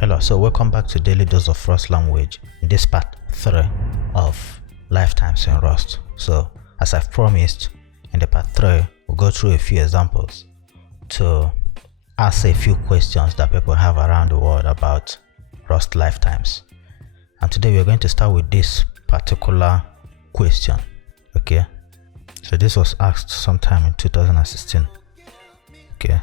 Hello, so welcome back to Daily Dose of Rust Language. In this part 3 of lifetimes in Rust. So as I've promised, in the part 3 we'll go through a few examples to answer a few questions that people have around the world about Rust lifetimes. And today we're going to start with this particular question. Okay, so this was asked sometime in 2016. Okay,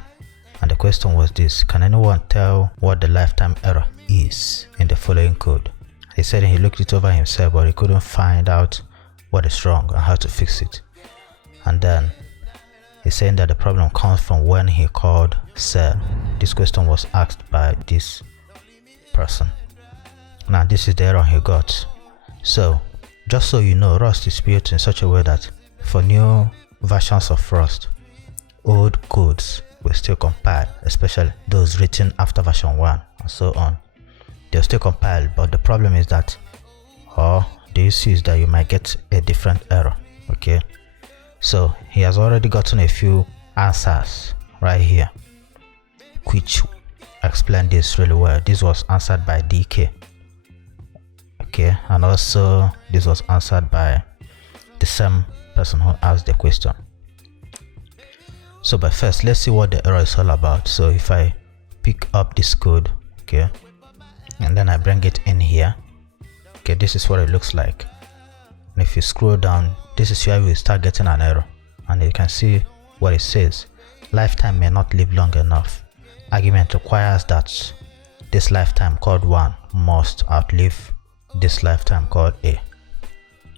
and the question was this: can anyone tell what the lifetime error is in the following code? He said he looked it over himself, but he couldn't find out what is wrong and how to fix it. And then he's saying that the problem comes from when he called Cell. This question was asked by this person. Now this is the error he got. So just so you know, Rust is built in such a way that for new versions of Rust, old codes will still compile, especially those written after version 1 and so on. They'll still compile, but the problem is that, or the issue is that you might get a different error. Okay, so he has already gotten a few answers right here, which explain this really well. This was answered by DK. Okay, and also this was answered by the same person who asked the question. So but first, let's see what the error is all about. So if I pick up this code, okay, and then I bring it in here, okay, this is what it looks like. And if you scroll down, this is where we start getting an error, and you can see what it says: lifetime may not live long enough. Argument requires that this lifetime called 1 must outlive this lifetime called A.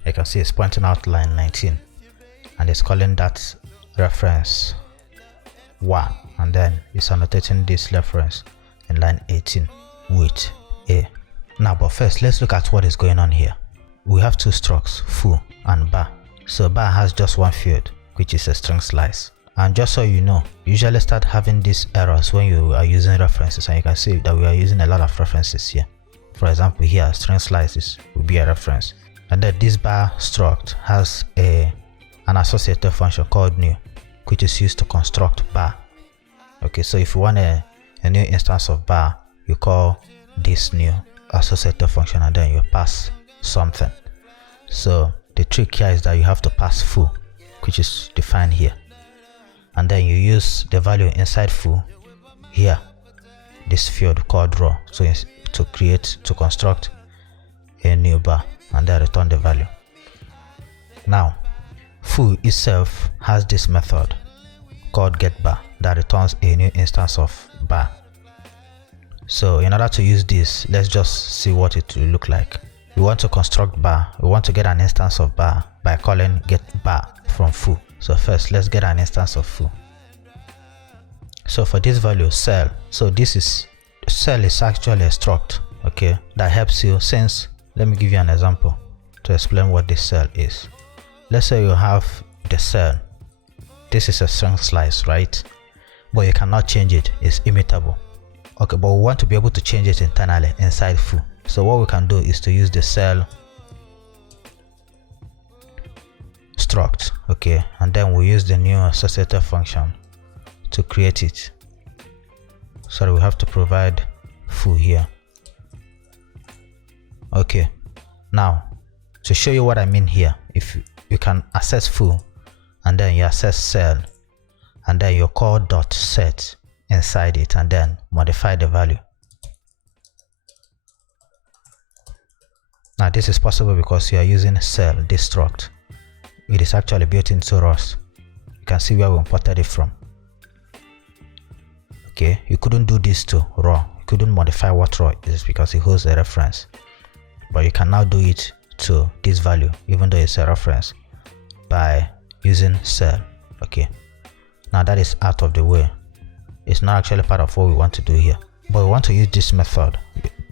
You can see it's pointing out line 19 and it's calling that reference 1, and then it's annotating this reference in line 18 with A. Now, but first let's look at what is going on here. We have two structs, foo and bar. So bar has just one field, which is a string slice. And just so you know, you usually start having these errors when you are using references, and you can see that we are using a lot of references here. For example, here string slices will be a reference, and then this bar struct has an associated function called new, which is used to construct bar. Okay, so if you want a new instance of bar, you call this new associated function and then you pass something. So the trick here is that you have to pass foo, which is defined here, and then you use the value inside foo here, this field called raw, so to construct a new bar and then return the value. Now foo itself has this method called getBar that returns a new instance of bar. So in order to use this, let's just see what it will look like. We want to construct bar. We want to get an instance of bar by calling getBar from foo. So first let's get an instance of foo. So for this value cell, so this is cell is actually a struct, okay, that helps you. Since, let me give you an example to explain what this cell is. Let's say you have the cell. This is a string slice, right? But you cannot change it, it's immutable. Okay, but we want to be able to change it internally inside foo. So what we can do is to use the cell struct, okay, and then we use the new associated function to create it. Sorry, we have to provide foo here. Okay, now to show you what I mean here, if you can access foo and then you access cell and then you call dot set inside it and then modify the value. Now this is possible because you are using cell, this struct. It is actually built into Rust. You can see where we imported it from. Okay, you couldn't do this to raw. You couldn't modify what raw is because it holds a reference, but you can now do it to this value even though it's a reference by using cell. Okay, now that is out of the way. It's not actually part of what we want to do here, but we want to use this method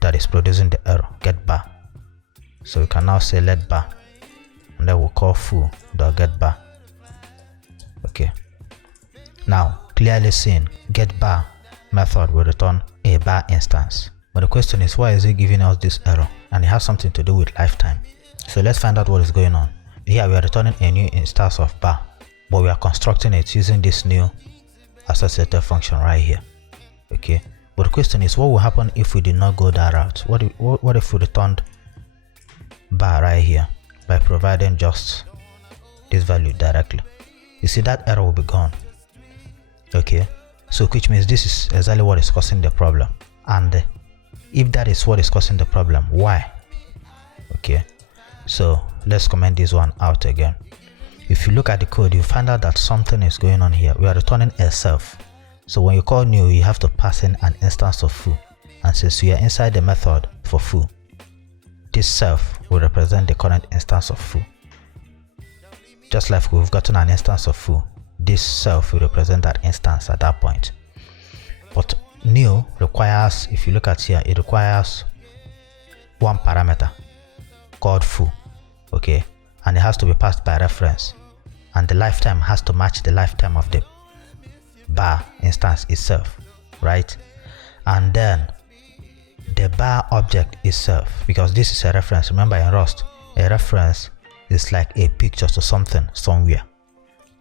that is producing the error, getBar. So we can now say let bar and then we'll call foo.getBar. Okay, now clearly seen, getBar method will return a bar instance, but the question is, why is it giving us this error? And it has something to do with lifetime. So let's find out what is going on. Here we are returning a new instance of bar, but we are constructing it using this new associated function right here. Okay, But the question is, what will happen if we did not go that route? What if we returned bar right here by providing just this value directly? You see, that error will be gone. Okay, so which means this is exactly what is causing the problem. And if that is what is causing the problem, why? Okay, so let's comment this one out again. If you look at the code, you find out that something is going on here. We are returning a self. So when you call new, you have to pass in an instance of foo. And since we are inside the method for foo, this self will represent the current instance of foo. Just like we've gotten an instance of foo, this self will represent that instance at that point. But new requires, if you look at here, it requires one parameter called foo. Okay, and it has to be passed by reference, and the lifetime has to match the lifetime of the bar instance itself, right? And then the bar object itself, because this is a reference. Remember, in Rust, a reference is like a picture to something somewhere.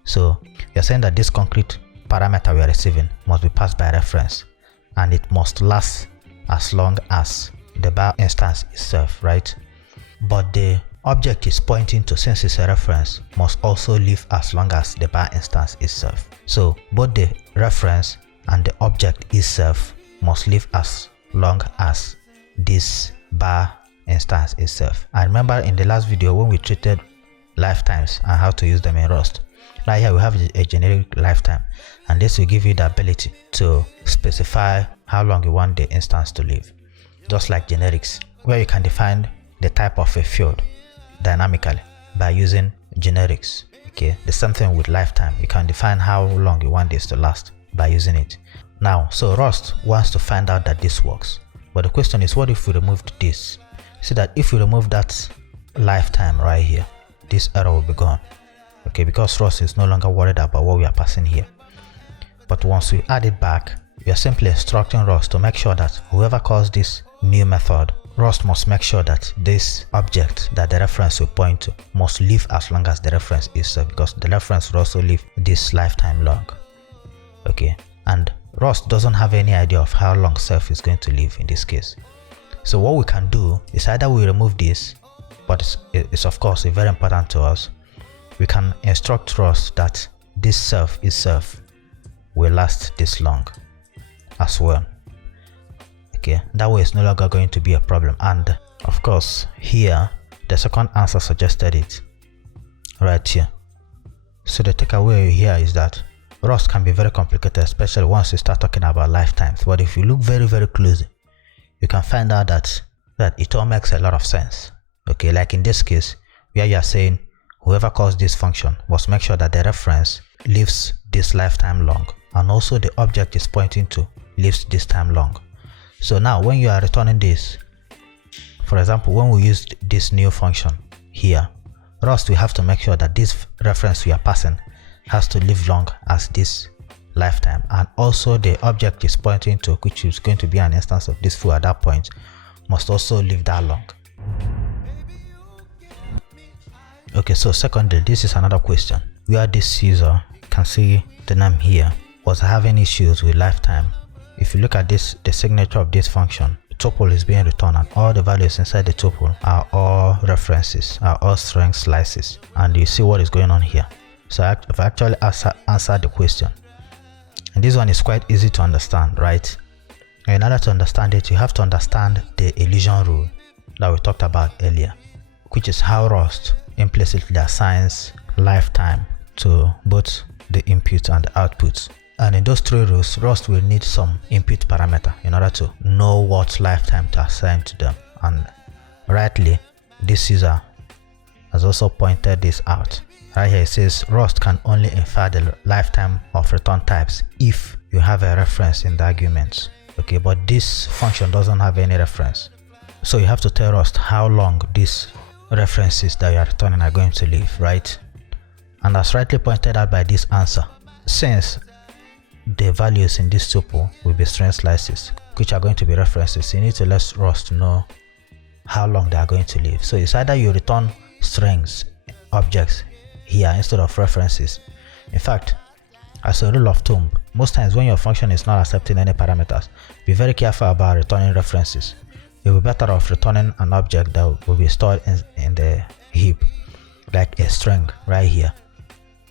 So you're saying that this concrete parameter we are receiving must be passed by reference, and it must last as long as the bar instance itself, right? But the object is pointing to, since it's a reference, must also live as long as the bar instance itself. So both the reference and the object itself must live as long as this bar instance itself. I remember in the last video when we treated lifetimes and how to use them in Rust. Right here we have a generic lifetime, and this will give you the ability to specify how long you want the instance to live, just like generics, where you can define the type of a field dynamically by using generics. Okay, the same thing with lifetime. You can define how long you want this to last by using it. Now, so Rust wants to find out that this works, but the question is, what if we removed this? See that if we remove that lifetime right here, this error will be gone. Okay, because Rust is no longer worried about what we are passing here. But once we add it back, we are simply instructing Rust to make sure that whoever calls this new method, Rust must make sure that this object that the reference will point to must live as long as the reference is, because the reference will also live this lifetime long. Okay, and Rust doesn't have any idea of how long self is going to live in this case. So what we can do is either we remove this, but it's of course very important to us. We can instruct Rust that this self itself will last this long as well. Okay, that way it's no longer going to be a problem. And of course here the second answer suggested it right here. So the takeaway here is that Rust can be very complicated, especially once you start talking about lifetimes. But if you look very closely, you can find out that it all makes a lot of sense. Okay, like in this case where you are saying whoever calls this function must make sure that the reference lives this lifetime long, and also the object is pointing to lives this time long. So now when you are returning this, for example, when we use this new function here, Rust will have to make sure that this reference we are passing has to live long as this lifetime, and also the object is pointing to, which is going to be an instance of this foo at that point, must also live that long. Okay, so secondly, this is another question where this user, can see the name here, was having issues with lifetime. If you look at this, the signature of this function, the tuple is being returned, and all the values inside the tuple are all references, are all string slices, and you see what is going on here. So I've actually answered the question, and this one is quite easy to understand, right? In order to understand it, you have to understand the elision rule that we talked about earlier, which is how Rust implicitly assigns lifetime to both the input and the outputs. And in those three rules, Rust will need some input parameter in order to know what lifetime to assign to them. And rightly, this user has also pointed this out. Right here it says Rust can only infer the lifetime of return types if you have a reference in the arguments. Okay, but this function doesn't have any reference. So you have to tell Rust how long these references that you are returning are going to live, right? And as rightly pointed out by this answer, since the values in this tuple will be string slices, which are going to be references, you need to let Rust know how long they are going to live. So it's either you return strings, objects here instead of references. In fact, as a rule of thumb, most times when your function is not accepting any parameters, be very careful about returning references. You'll be better off returning an object that will be stored in the heap, like a string right here,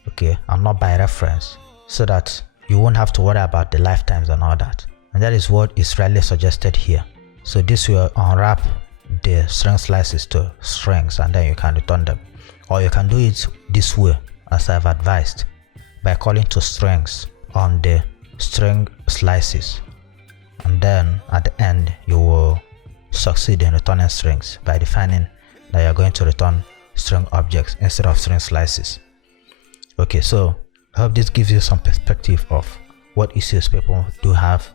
okay, and not by reference, so that you won't have to worry about the lifetimes and all that. And that is what is rarely suggested here. So this will unwrap the string slices to strings, and then you can return them. Or you can do it this way, as I've advised, by calling to strings on the string slices, and then at the end you will succeed in returning strings by defining that you're going to return string objects instead of string slices. Okay, so I hope this gives you some perspective of what issues people do have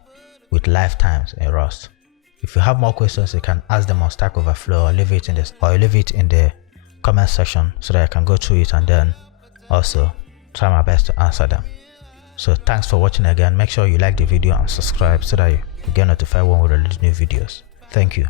with lifetimes in Rust. If you have more questions, you can ask them on Stack Overflow, or leave it in the comment section so that I can go through it and then also try my best to answer them. So thanks for watching again. Make sure you like the video and subscribe so that you get notified when we release new videos. Thank you.